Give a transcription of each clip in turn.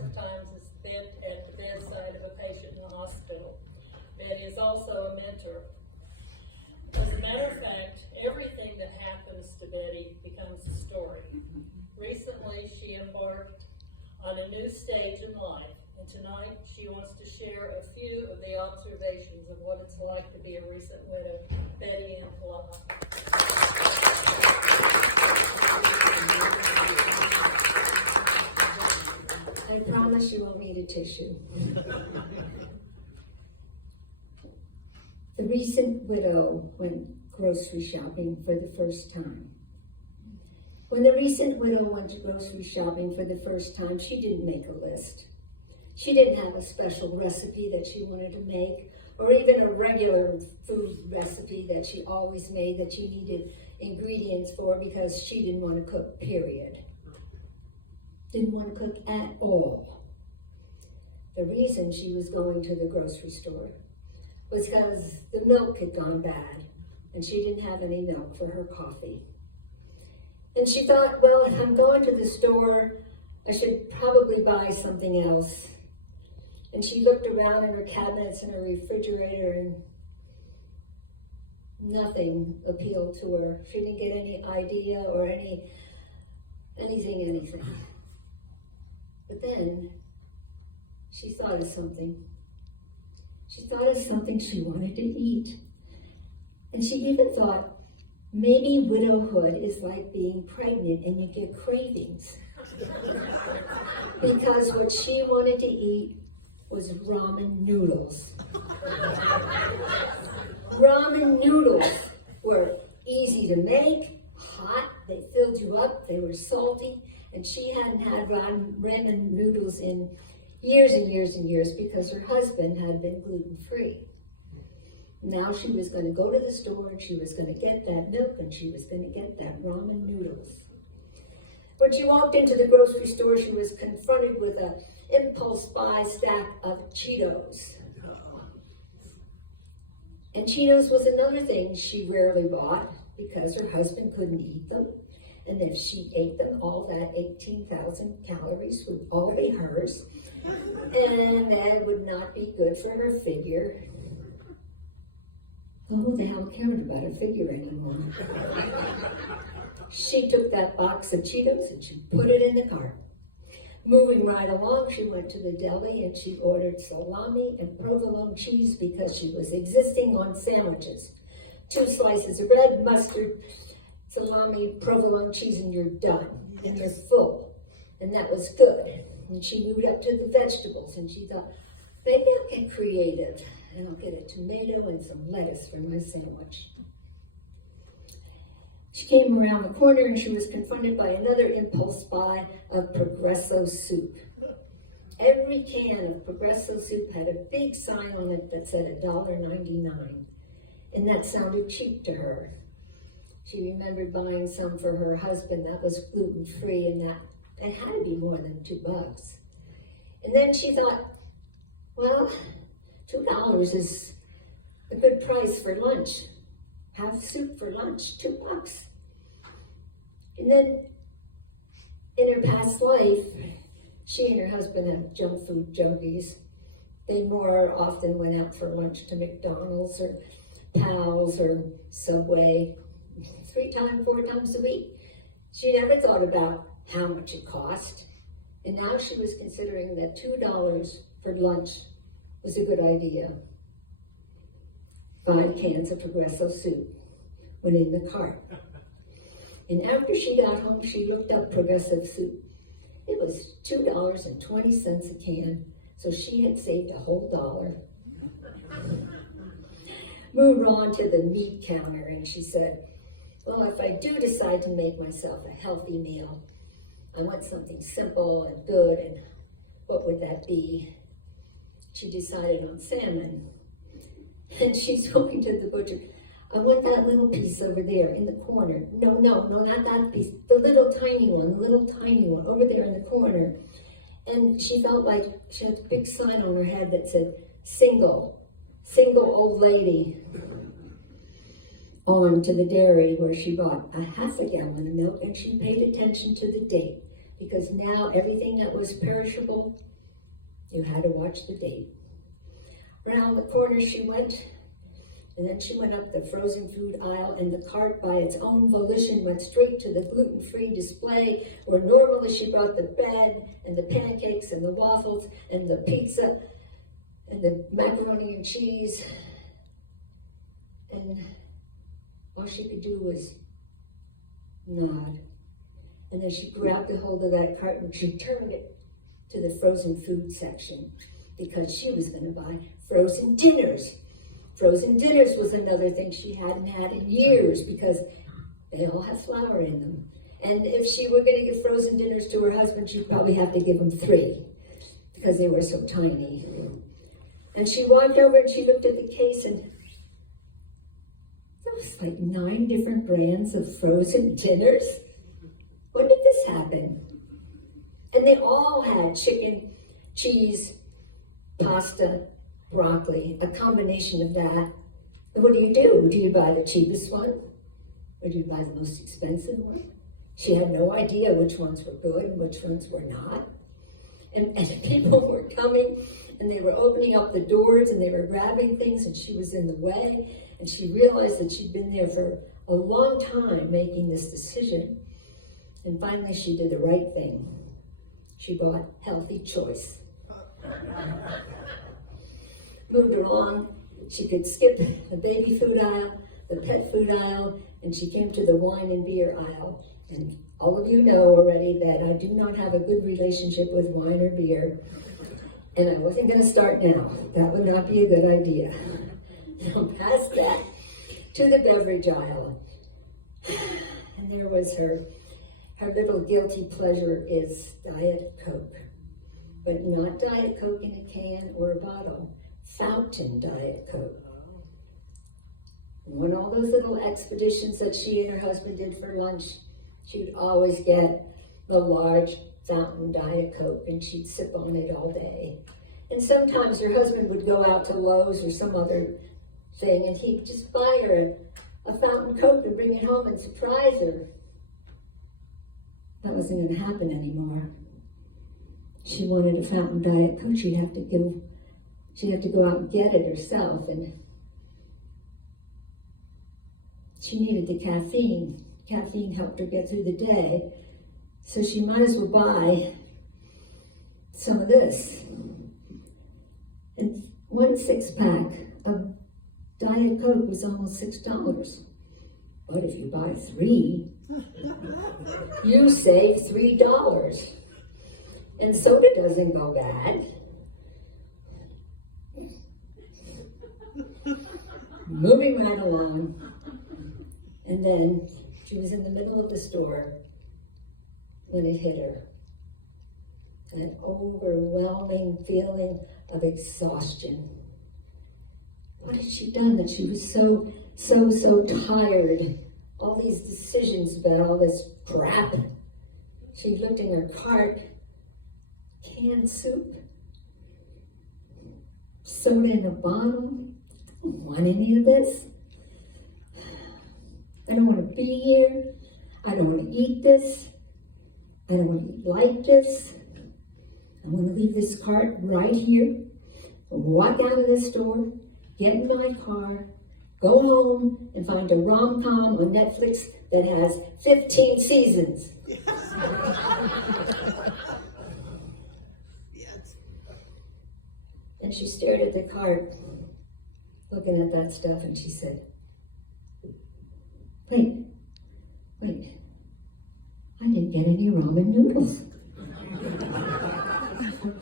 lots of times is at the bedside of a patient in the hospital. Betty is also a mentor. As a matter of fact, everything that happens to Betty becomes a story. Recently, she embarked on a new stage in life, and tonight she wants to share a few of the observations of what it's like to be a recent widow. Betty Ann Palaha. I promise you won't need a tissue. The recent widow went grocery shopping for the first time. When the recent widow went grocery shopping for the first time, she didn't make a list. She didn't have a special recipe that she wanted to make, or even a regular food recipe that she always made that she needed ingredients for because she didn't want to cook, period. Didn't want to cook at all. The reason she was going to the grocery store was because the milk had gone bad and she didn't have any milk for her coffee. And she thought, well, if I'm going to the store, I should probably buy something else. And she looked around in her cabinets and her refrigerator and nothing appealed to her. She didn't get any idea or anything. But then she thought of something. She thought of something she wanted to eat. And she even thought, maybe widowhood is like being pregnant and you get cravings. Because what she wanted to eat was ramen noodles. Ramen noodles were easy to make, hot, they filled you up, they were salty, and she hadn't had ramen noodles in years and years and years because her husband had been gluten-free. Now she was going to go to the store and she was going to get that milk and she was going to get that ramen noodles. When she walked into the grocery store, she was confronted with an impulse buy stack of Cheetos. And Cheetos was another thing she rarely bought because her husband couldn't eat them. And if she ate them, all that 18,000 calories would all be hers. And that would not be good for her figure. Who the hell cared about a figure anymore? She took that box of Cheetos and she put it in the cart. Moving right along, she went to the deli and she ordered salami and provolone cheese because she was existing on sandwiches. 2 slices of bread, mustard, salami, provolone cheese, and you're done. And you're full. And that was good. And she moved up to the vegetables and she thought, maybe I'll get creative and I'll get a tomato and some lettuce for my sandwich. She came around the corner and she was confronted by another impulse buy of Progresso soup. Every can of Progresso soup had a big sign on it that said $1.99, and that sounded cheap to her. She remembered buying some for her husband that was gluten-free, and that had to be more than $2. And then she thought, well, $2 is a good price for lunch. Have soup for lunch, $2. And then in her past life, she and her husband had junk food junkies. They more often went out for lunch to McDonald's or Pal's or Subway 3 times, 4 times a week. She never thought about how much it cost. And now she was considering that $2 for lunch was a good idea. 5 cans of Progresso soup went in the cart. And after she got home, she looked up Progresso soup. It was $2.20 a can, so she had saved a whole $1. Moved on to the meat counter, and she said, well, if I do decide to make myself a healthy meal, I want something simple and good, and what would that be? She decided on salmon. And she's going to the butcher. I want that little piece over there in the corner. No, not that piece. The little tiny one over there in the corner. And she felt like she had a big sign on her head that said, single old lady. On to the dairy where she bought a half a gallon of milk, and she paid attention to the date because now everything that was perishable, you had to watch the date. Around the corner she went, and then she went up the frozen food aisle, and the cart by its own volition went straight to the gluten-free display, where normally she brought the bread and the pancakes and the waffles and the pizza and the macaroni and cheese. And all she could do was nod. And then she grabbed a hold of that cart and she turned it to the frozen food section because she was going to buy frozen dinners. Frozen dinners was another thing she hadn't had in years because they all have flour in them. And if she were going to give frozen dinners to her husband, she'd probably have to give him 3 because they were so tiny. And she walked over and she looked at the case, and there was like 9 different brands of frozen dinners. When did this happen? And they all had chicken, cheese, pasta, broccoli, a combination of that. And what do? Do you buy the cheapest one? Or do you buy the most expensive one? She had no idea which ones were good and which ones were not. And people were coming, and they were opening up the doors, and they were grabbing things, and she was in the way. And she realized that she'd been there for a long time making this decision. And finally, she did the right thing. She bought Healthy Choice. Moved along, she could skip the baby food aisle, the pet food aisle, and she came to the wine and beer aisle. And all of you know already that I do not have a good relationship with wine or beer. And I wasn't going to start now. That would not be a good idea. So past that, to the beverage aisle. And there was her little guilty pleasure is Diet Coke. But not Diet Coke in a can or a bottle. Fountain Diet Coke. And on all those little expeditions that she and her husband did for lunch, she would always get the large fountain Diet Coke, and she'd sip on it all day. And sometimes her husband would go out to Lowe's or some other thing, and he'd just buy her a fountain Coke and bring it home and surprise her. That wasn't going to happen anymore. She wanted a fountain Diet Coke. She'd have to go out and get it herself, and she needed the caffeine. Caffeine helped her get through the day, so she might as well buy some of this. And 1 6-pack of Diet Coke was almost $6. But if you buy 3, you save $3. And soda doesn't go bad. Moving right along. And then she was in the middle of the store when it hit her. An overwhelming feeling of exhaustion. What had she done that she was so tired? All these decisions about all this crap. She looked in her cart. Canned soup. Soda in a bottle. I don't want any of this. I don't want to be here. I don't want to eat this. I don't want to eat like this. I want to leave this cart right here, walk out of the store, get in my car, go home and find a rom-com on Netflix that has 15 seasons. And she stared at the cart, looking at that stuff, and she said, wait, I didn't get any ramen noodles.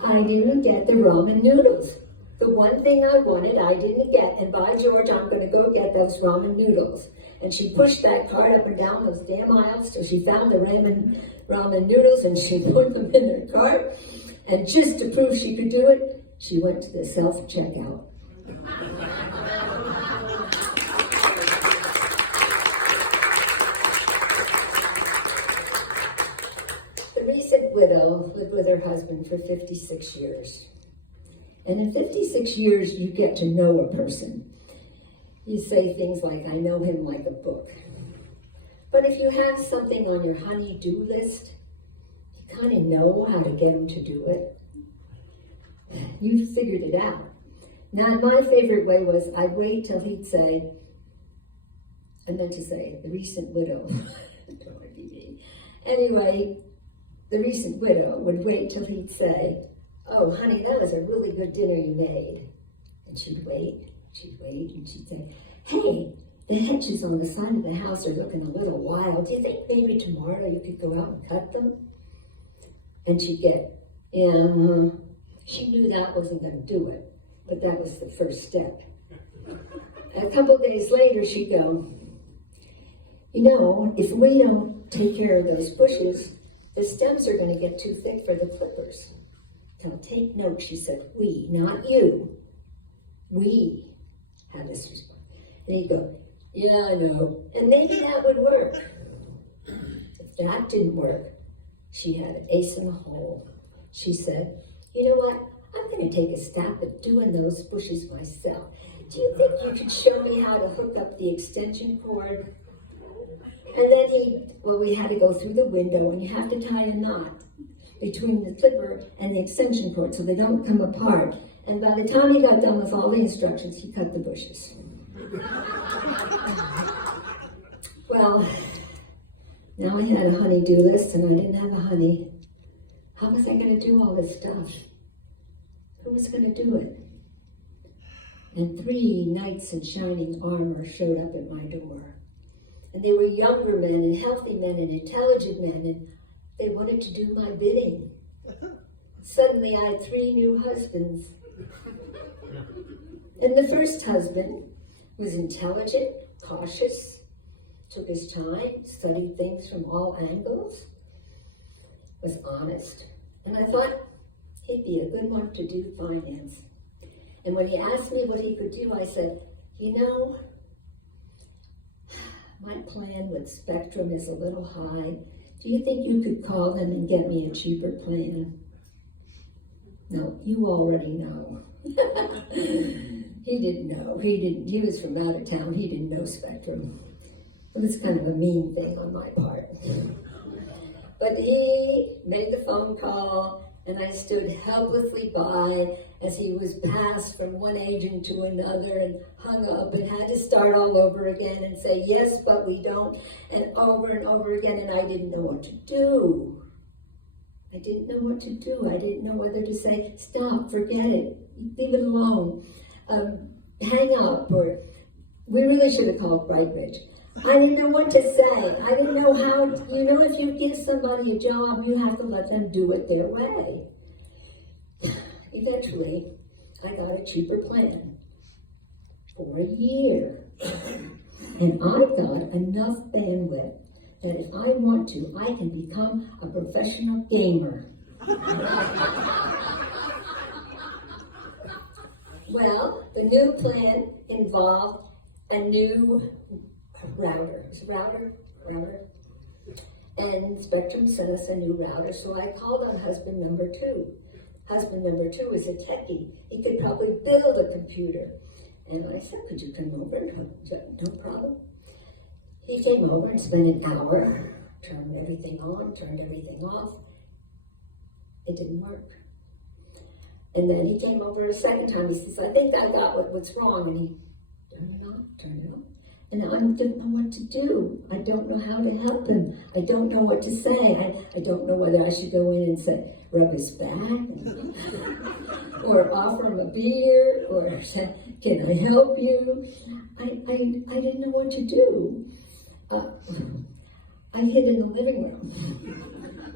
I didn't get the ramen noodles. The one thing I wanted, I didn't get, and by George, I'm going to go get those ramen noodles. And she pushed that cart up and down those damn aisles till she found the ramen noodles, and she put them in her cart. And just to prove she could do it, she went to the self-checkout. The recent widow lived with her husband for 56 years. And in 56 years, you get to know a person. You say things like, I know him like a book. But if you have something on your honey-do list, you kind of know how to get him to do it. You figured it out. Now, my favorite way was I'd wait till he'd say, I meant to say, the recent widow. Anyway, the recent widow would wait till he'd say, oh, honey, that was a really good dinner you made. And she'd wait, and she'd say, hey, the hedges on the side of the house are looking a little wild. Do you think maybe tomorrow you could go out and cut them? And she'd get, yeah, she knew that wasn't going to do it, but that was the first step. A couple of days later, she'd go, you know, if we don't take care of those bushes, the stems are going to get too thick for the clippers. Now take note, she said, we, not you. We have this response. And he'd go, yeah, I know. And maybe that would work. If that didn't work, she had an ace in the hole. She said, you know what? I'm going to take a stab at doing those bushes myself. Do you think you could show me how to hook up the extension cord? And then we had to go through the window, and you have to tie a knot between the clipper and the extension cord so they don't come apart. And by the time he got done with all the instructions, he cut the bushes. Well, now I had a honey-do list, and I didn't have a honey. How was I going to do all this stuff? Who was going to do it? And 3 knights in shining armor showed up at my door. And they were younger men and healthy men and intelligent men, and they wanted to do my bidding. Suddenly I had 3 new husbands. And the first husband was intelligent, cautious, took his time, studied things from all angles, was honest. And I thought he'd be a good one to do finance. And when he asked me what he could do, I said, you know, my plan with Spectrum is a little high. Do you think you could call them and get me a cheaper plan? No, you already know. He didn't know. He was from out of town. He didn't know Spectrum. It was kind of a mean thing on my part. But he made the phone call, and I stood helplessly by as he was passed from one agent to another and hung up and had to start all over again and say, yes, but we don't, and over again, and I didn't know what to do. I didn't know what to do. I didn't know whether to say, stop, forget it, leave it alone, hang up, or we really should have called Brightridge. I didn't know what to say. I didn't know how, if you give somebody a job, you have to let them do it their way. Eventually, I got a cheaper plan for a year. And I've got enough bandwidth that if I want to, I can become a professional gamer. Well, the new plan involved a new router. It's a router. And Spectrum sent us a new router, so I called on husband number 2. Husband number 2 is a techie. He could probably build a computer. And I said, could you come over? No problem. He came over and spent an hour, turned everything on, turned everything off. It didn't work. And then he came over a second time. He says, I think I got what's wrong. And he turned it on, turned it off. And I didn't know what to do. I don't know how to help him. I don't know what to say. I don't know whether I should go in and say, rub his back, or offer him a beer, or say, can I help you? I didn't know what to do. I hid in the living room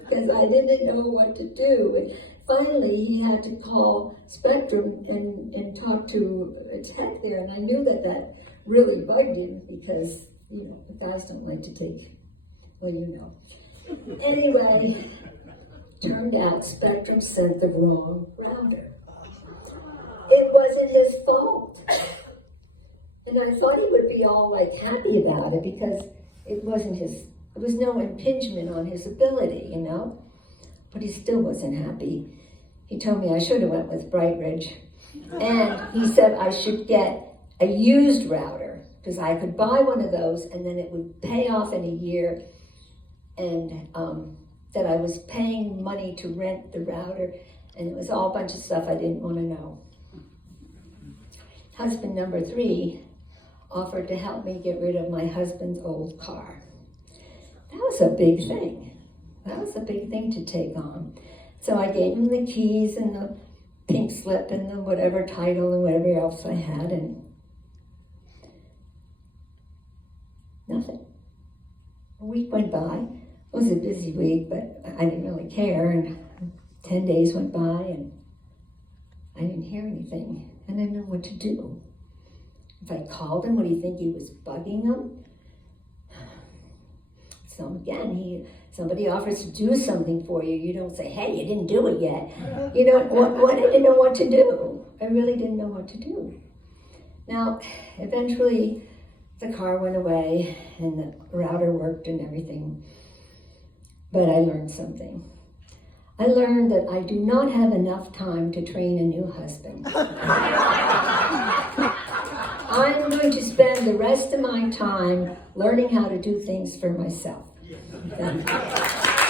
because I didn't know what to do. And finally, he had to call Spectrum and talk to a tech there, and I knew that really bugged him because, the guys don't like to take, Anyway, turned out Spectrum sent the wrong router. It wasn't his fault. And I thought he would be all happy about it because it was no impingement on his ability, But he still wasn't happy. He told me I should have went with Brightridge. And he said I should get a used router because I could buy one of those and then it would pay off in a year and that I was paying money to rent the router, and it was all a bunch of stuff I didn't want to know. Husband number 3 offered to help me get rid of my husband's old car. That was a big thing. That was a big thing to take on. So I gave him the keys and the pink slip and the whatever title and whatever else I had, and nothing. A week went by. It was a busy week, but I didn't really care, and 10 days went by, and I didn't hear anything, and I didn't know what to do. If I called him, would he think he was bugging him? So again, somebody offers to do something for you. You don't say, hey, you didn't do it yet. You don't, what I didn't know what to do. I really didn't know what to do. Now, eventually, the car went away, and the router worked and everything. But I learned something. I learned that I do not have enough time to train a new husband. I'm going to spend the rest of my time learning how to do things for myself. Thank you.